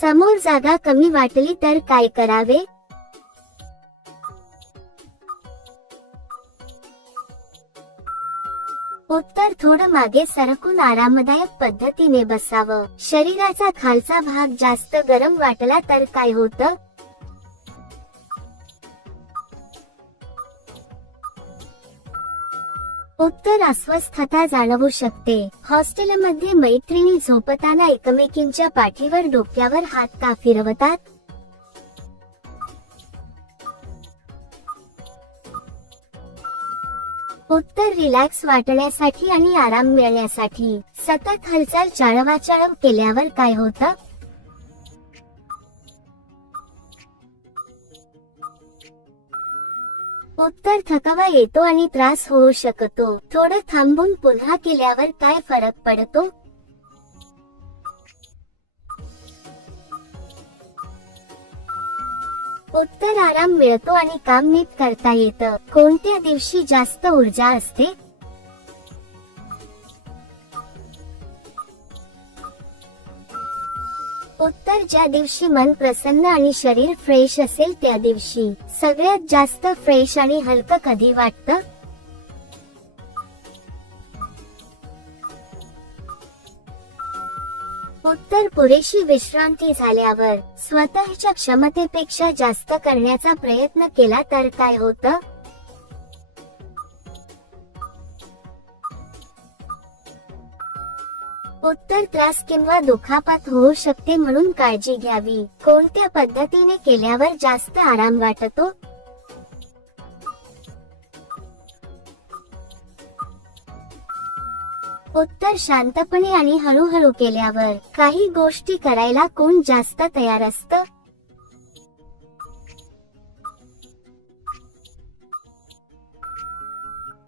समोर जागा कमी वाटली तर काय करावे? उत्तर, थोडं मागे सरकून आरामदायक पद्धतीने बसावं. शरीराचा खालचा भाग जास्त गरम वाटला तर काय होतं? उत्तर, अस्वस्थता जाणवू शकते. हॉस्टेलमध्ये मैत्रिणी झोपताना एकमेकींच्या पाठीवर डोक्यावर हात का फिरवतात? उत्तर, रिलॅक्स वाटण्यासाठी आणि आराम मिळण्यासाठी. सतत हालचाल चाळवाचाळव केल्यावर काय होतं? उत्तर, थकवा येतो आणि त्रास होऊ शकतो. थोडं थांबून पुन्हा केल्यावर काय फरक पडतो? उत्तर, आराम मिळतो आणि काम नीट करता येतं. कोणत्या दिवशी जास्त ऊर्जा असते? उत्तर, ज्या दिवशी मन प्रसन्न आणि शरीर फ्रेश असेल त्या दिवशी. सगळ्यात जास्त फ्रेश आणि हलकं कधी वाटतं? उत्तर, पुरेशी विश्रांती झाल्यावर. स्वतःच्या क्षमतेपेक्षा जास्त करण्याचा प्रयत्न केला तर काय होतं? उत्तर, त्रास किंवा दुखापत होऊ शकते म्हणून काळजी घ्यावी. कोणत्या पद्धतीने केल्यावर जास्त आराम वाटतो? उत्तर, शांतपणे आणि हळूहळू केल्यावर. काही गोष्टी करायला कोण जास्त तयार असतं?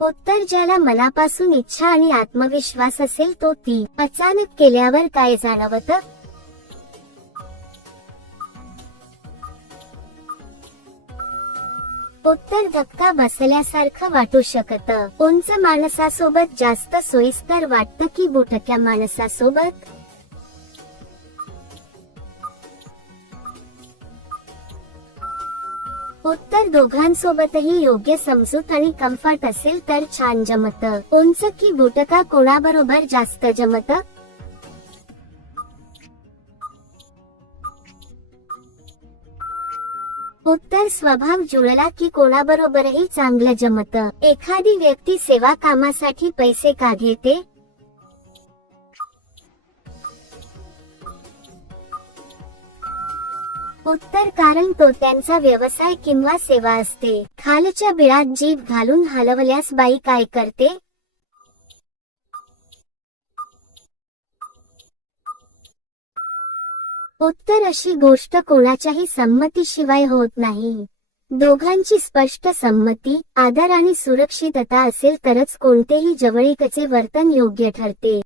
उत्तर, ज्याला मनापासून इच्छा आणि आत्मविश्वास असेल तो ती. अचानक केल्यावर काय जाणवतं? उत्तर, धक्का बसल्यासारखं वाटू शकतं. उंच माणसासोबत जास्त सोयीस्कर वाटतं की बुटक्या माणसासोबत? उत्तर, दोघांसोबतही योग्य समजूत आणि कम्फर्ट असेल तर छान जमतं. उंच की बुटका कोणाबरोबर जास्त जमतं? उत्तर, स्वभाव जुळला की कोणाबरोबरही चांगलं जमतं. एखादी व्यक्ती सेवा कामासाठी पैसे का घेते? उत्तर, कारण तो त्यांचा व्यवसाय किंवा सेवा असते. खालच्या बिळात जीभ घालून हलवल्यास बाई काय करते? उत्तर, अशी गोष्ट कोणाच्याही संमतीशिवाय होत नाही. दोघांची स्पष्ट संमती, आदर आणि सुरक्षितता असेल तरच कोणतेही जवळीकचे वर्तन योग्य ठरते.